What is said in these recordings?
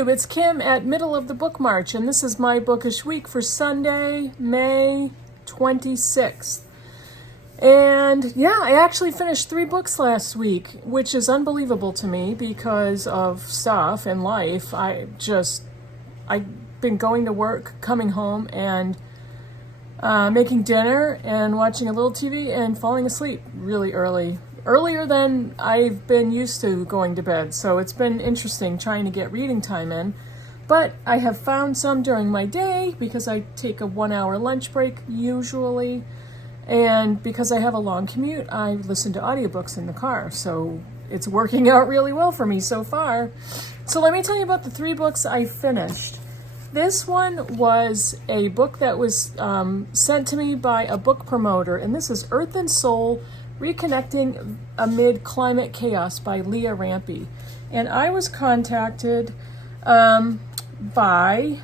YouTube, it's Kim at Middle of the Bookmarch, and this is my Bookish week for Sunday, May 26th. And yeah, I actually finished 3 books last week, which is unbelievable to me because of stuff in life. I've been going to work, coming home, and making dinner and watching a little TV and falling asleep really earlier than I've been used to going to bed. So it's been interesting trying to get reading time in. But I have found some during my day because I take a 1-hour lunch break usually. And because I have a long commute, I listen to audiobooks in the car. So it's working out really well for me so far. So let me tell you about the 3 books I finished. This one was a book that was sent to me by a book promoter, and this is Earth and Soul, Reconnecting Amid Climate Chaos by Leah Rampey. And I was contacted by,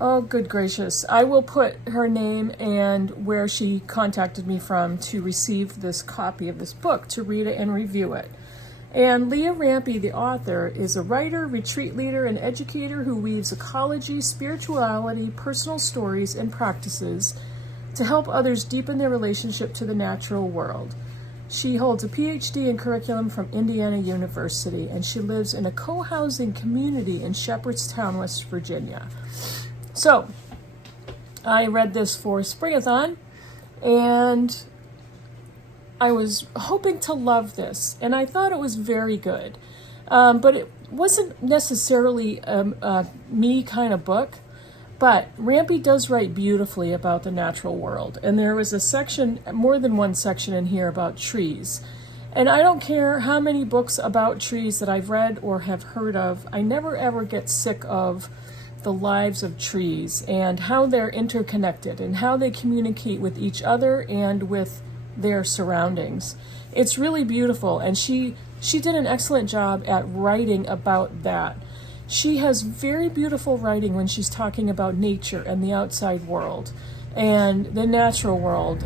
oh good gracious, I will put her name and where she contacted me from to receive this copy of this book, to read it and review it. And Leah Rampey, the author, is a writer, retreat leader, and educator who weaves ecology, spirituality, personal stories, and practices to help others deepen their relationship to the natural world. She holds a PhD in curriculum from Indiana University, and she lives in a co-housing community in Shepherdstown, West Virginia. So, I read this for Springathon, and I was hoping to love this, and I thought it was very good. But it wasn't necessarily a me kind of book, but Rampey does write beautifully about the natural world. And there was a section, more than one section in here about trees. And I don't care how many books about trees that I've read or have heard of, I never ever get sick of the lives of trees and how they're interconnected and how they communicate with each other and with their surroundings. It's really beautiful, and she did an excellent job at writing about that. She has very beautiful writing when she's talking about nature and the outside world and the natural world.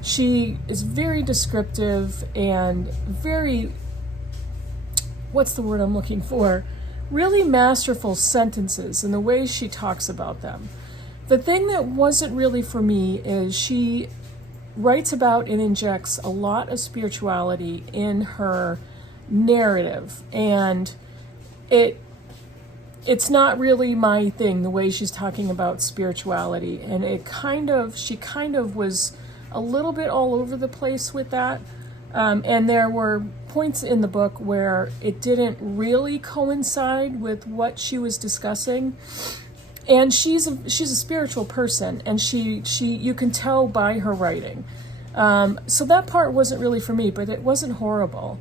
She is very descriptive and very, what's the word I'm looking for? Really masterful sentences in the way she talks about them. The thing that wasn't really for me is she writes about and injects a lot of spirituality in her narrative, and it's not really my thing, the way she's talking about spirituality, and she kind of was a little bit all over the place with that, and there were points in the book where it didn't really coincide with what she was discussing. And she's a spiritual person, and she you can tell by her writing. So that part wasn't really for me, but it wasn't horrible.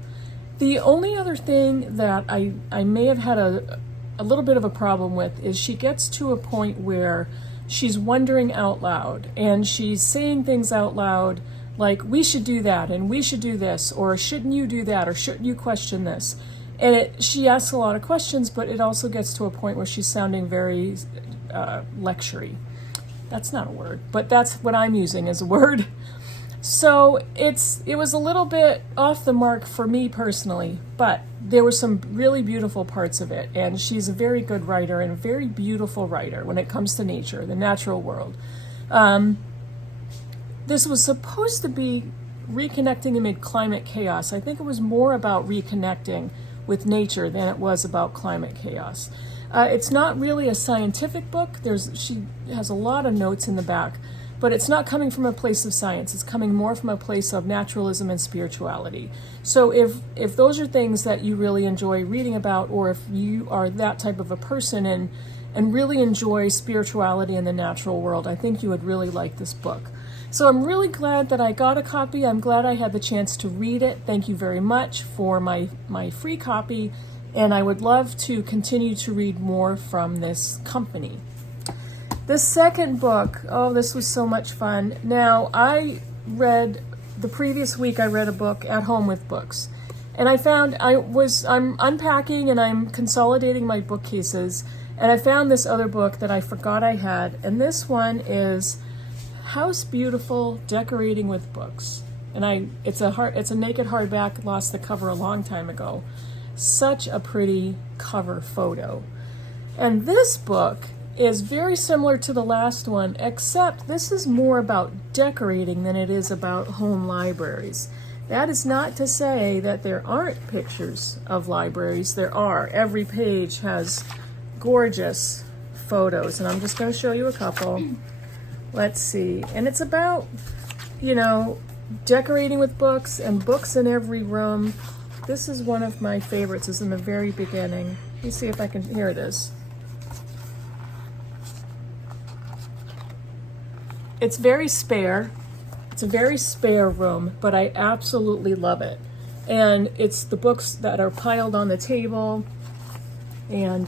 The only other thing that I may have had a little bit of a problem with is she gets to a point where she's wondering out loud, and she's saying things out loud like, we should do that, and we should do this, or shouldn't you do that, or shouldn't you question this? And she asks a lot of questions, but it also gets to a point where she's sounding very lectury. That's not a word, but that's what I'm using as a word. So it was a little bit off the mark for me personally, but there were some really beautiful parts of it, and she's a very good writer and a very beautiful writer when it comes to nature, the natural world. This was supposed to be reconnecting amid climate chaos. I think it was more about reconnecting with nature than it was about climate chaos. It's not really a scientific book. She has a lot of notes in the back, but it's not coming from a place of science. It's coming more from a place of naturalism and spirituality. So if those are things that you really enjoy reading about, or if you are that type of a person and really enjoy spirituality in the natural world, I think you would really like this book. So I'm really glad that I got a copy. I'm glad I had the chance to read it. Thank you very much for my free copy, and I would love to continue to read more from this company. The second book, oh, this was so much fun. Now, the previous week I read a book, At Home with Books, and I found I'm unpacking and I'm consolidating my bookcases, and I found this other book that I forgot I had, and this one is House Beautiful, Decorating with Books. And it's a naked hardback, lost the cover a long time ago. Such a pretty cover photo. And this book is very similar to the last one, except this is more about decorating than it is about home libraries. That is not to say that there aren't pictures of libraries. There are. Every page has gorgeous photos, and I'm just going to show you a couple. Let's see. And it's about, you know, decorating with books and books in every room. This is one of my favorites, is in the very beginning. Let me see if I can, here it is. It's very spare. It's a very spare room, but I absolutely love it. And it's the books that are piled on the table. And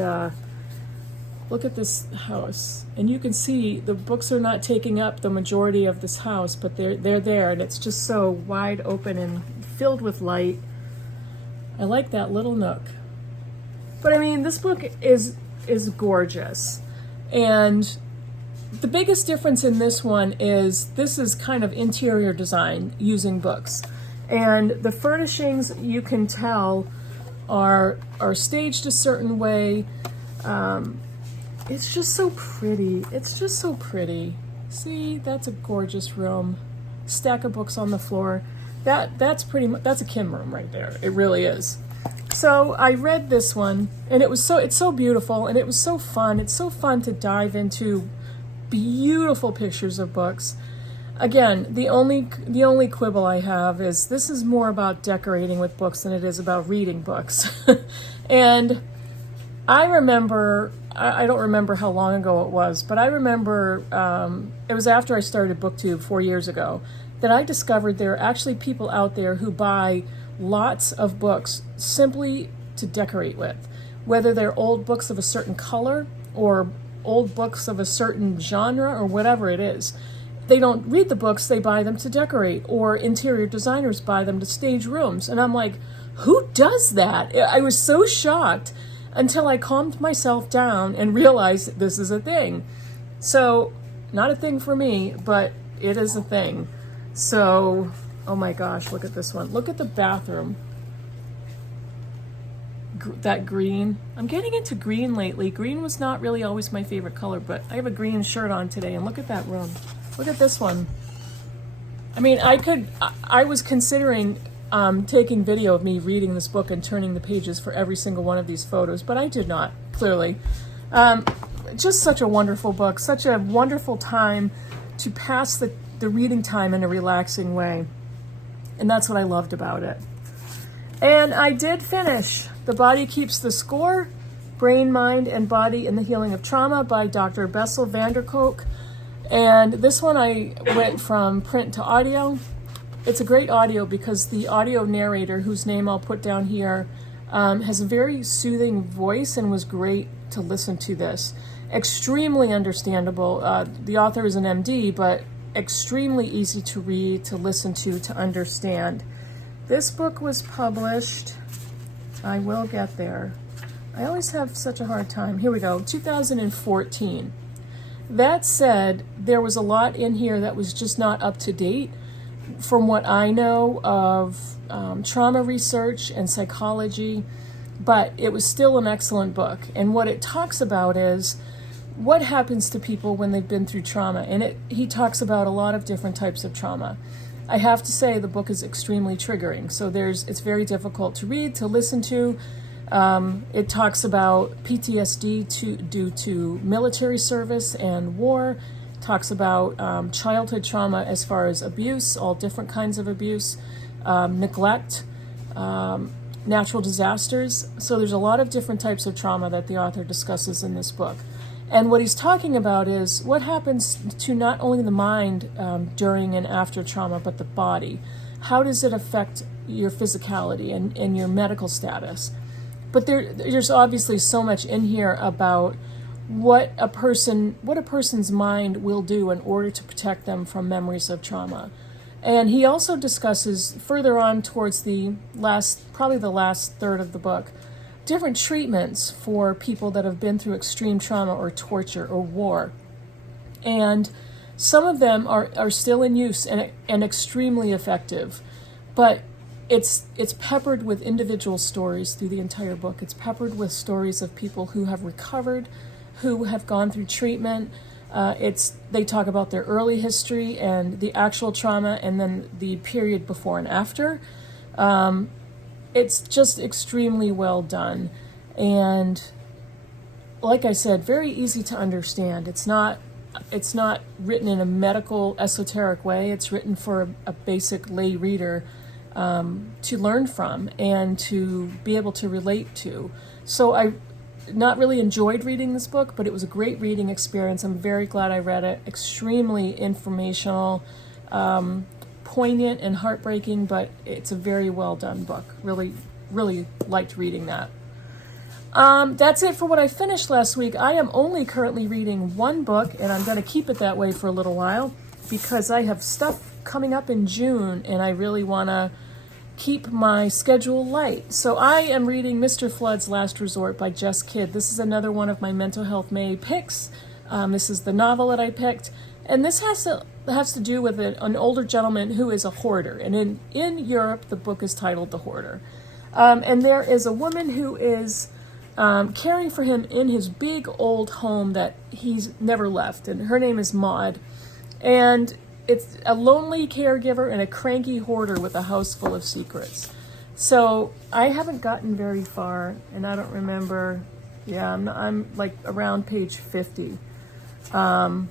look at this house. And you can see the books are not taking up the majority of this house, but they're there, and it's just so wide open and filled with light. I like that little nook. But I mean, this book is gorgeous. And the biggest difference in this one is this is kind of interior design using books. And the furnishings, you can tell, are staged a certain way. It's just so pretty. It's just so pretty. See, that's a gorgeous room. Stack of books on the floor. That's pretty much, that's a Kim room right there. It really is. So I read this one, and it's so beautiful, and it was so fun. It's so fun to dive into beautiful pictures of books. Again, the only quibble I have is this is more about decorating with books than it is about reading books. And I remember, I don't remember how long ago it was, but I remember it was after I started BookTube 4 years ago that I discovered there are actually people out there who buy lots of books simply to decorate with, whether they're old books of a certain color or old books of a certain genre or whatever it is. They don't read the books, they buy them to decorate, or interior designers buy them to stage rooms. And I'm like, who does that? I was so shocked until I calmed myself down and realized this is a thing. So, not a thing for me, but it is a thing. So, oh my gosh, look at this one. Look at the bathroom. That green. I'm getting into green lately. Green was not really always my favorite color, but I have a green shirt on today, and look at that room. Look at this one. I mean, I was considering taking video of me reading this book and turning the pages for every single one of these photos, but I did not, clearly. Just such a wonderful book, such a wonderful time to pass the reading time in a relaxing way. And that's what I loved about it. And I did finish The Body Keeps the Score, Brain, Mind, and Body in the Healing of Trauma by Dr. Bessel van der Kolk. And this one I went from print to audio. It's a great audio because the audio narrator, whose name I'll put down here, has a very soothing voice and was great to listen to this. Extremely understandable. The author is an MD, but extremely easy to read, to listen to understand. This book was published, I will get there. I always have such a hard time. Here we go, 2014. That said, there was a lot in here that was just not up to date from what I know of trauma research and psychology, but it was still an excellent book. And what it talks about is what happens to people when they've been through trauma. And he talks about a lot of different types of trauma. I have to say the book is extremely triggering. So it's very difficult to read, to listen to. It talks about PTSD due to military service and war. It talks about childhood trauma as far as abuse, all different kinds of abuse, neglect, natural disasters. So there's a lot of different types of trauma that the author discusses in this book. And what he's talking about is what happens to not only the mind during and after trauma, but the body. How does it affect your physicality and your medical status? But there's obviously so much in here about what a person's mind will do in order to protect them from memories of trauma. And he also discusses further on towards probably the last third of the book, different treatments for people that have been through extreme trauma or torture or war. And some of them are still in use and extremely effective. But it's peppered with individual stories through the entire book. It's peppered with stories of people who have recovered, who have gone through treatment. They talk about their early history and the actual trauma, and then the period before and after. It's just extremely well done, and like I said, very easy to understand. It's not written in a medical, esoteric way. It's written for a basic lay reader to learn from and to be able to relate to. So I not really enjoyed reading this book, but it was a great reading experience. I'm very glad I read it. Extremely informational, poignant and heartbreaking, but it's a very well done book. Really, really liked reading that. That's it for what I finished last week. I am only currently reading one book, and I'm going to keep it that way for a little while because I have stuff coming up in June, and I really want to keep my schedule light. So I am reading Mr. Flood's Last Resort by Jess Kidd. This is another one of my Mental Health May picks. This is the novel that I picked, and this has to do with an older gentleman who is a hoarder. And in Europe, the book is titled The Hoarder. And there is a woman who is caring for him in his big old home that he's never left, and her name is Maud. And it's a lonely caregiver and a cranky hoarder with a house full of secrets. So I haven't gotten very far, and I don't remember. Yeah, I'm like around page 50. And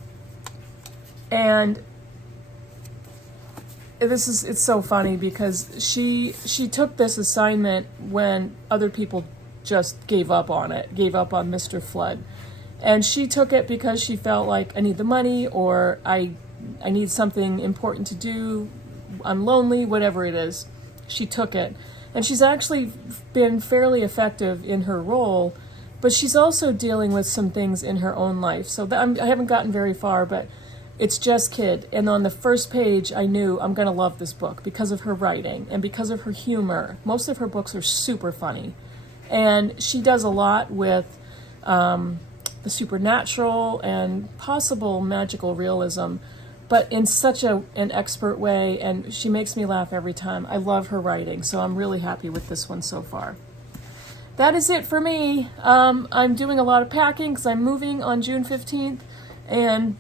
it's so funny because she took this assignment when other people just gave up on Mr. Flood. And she took it because she felt like, I need the money, or I need something important to do, I'm lonely, whatever it is. She took it. And she's actually been fairly effective in her role, but she's also dealing with some things in her own life. So I haven't gotten very far, but it's Jess Kidd. And on the first page, I knew I'm going to love this book because of her writing and because of her humor. Most of her books are super funny. And she does a lot with the supernatural and possible magical realism, but in such an expert way, and she makes me laugh every time. I love her writing, so I'm really happy with this one so far. That is it for me. I'm doing a lot of packing because I'm moving on June 15th, and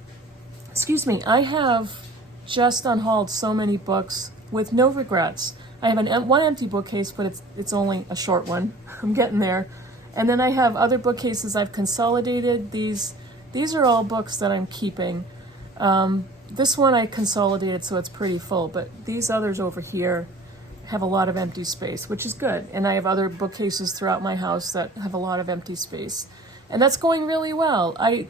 I have just unhauled so many books with no regrets. I have one empty bookcase, but it's only a short one. I'm getting there. And then I have other bookcases I've consolidated. These are all books that I'm keeping. This one I consolidated, so it's pretty full, but these others over here have a lot of empty space, which is good. And I have other bookcases throughout my house that have a lot of empty space. And that's going really well. I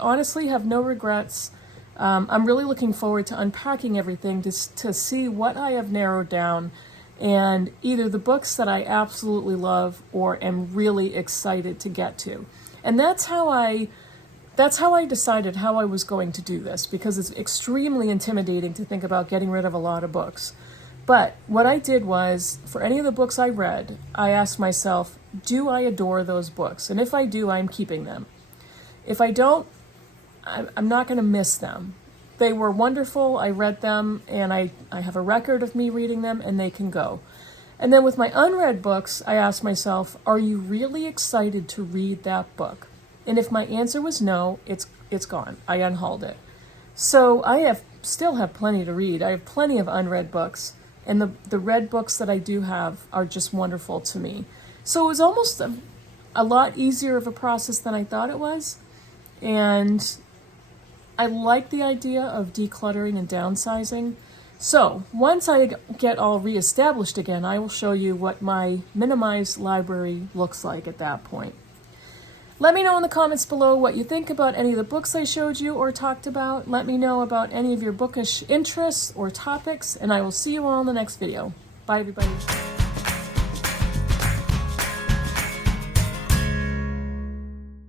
honestly have no regrets. I'm really looking forward to unpacking everything to see what I have narrowed down, and either the books that I absolutely love or am really excited to get to. And that's how I decided how I was going to do this, because it's extremely intimidating to think about getting rid of a lot of books. But what I did was, for any of the books I read, I asked myself, do I adore those books? And if I do, I'm keeping them. If I don't, I'm not going to miss them. They were wonderful, I read them, and I have a record of me reading them, and they can go. And then with my unread books, I asked myself, are you really excited to read that book? And if my answer was no, it's gone. I unhauled it. So I still have plenty to read. I have plenty of unread books, and the read books that I do have are just wonderful to me. So it was almost a lot easier of a process than I thought it was. And I like the idea of decluttering and downsizing. So once I get all reestablished again, I will show you what my minimized library looks like at that point. Let me know in the comments below what you think about any of the books I showed you or talked about. Let me know about any of your bookish interests or topics, and I will see you all in the next video. Bye, everybody.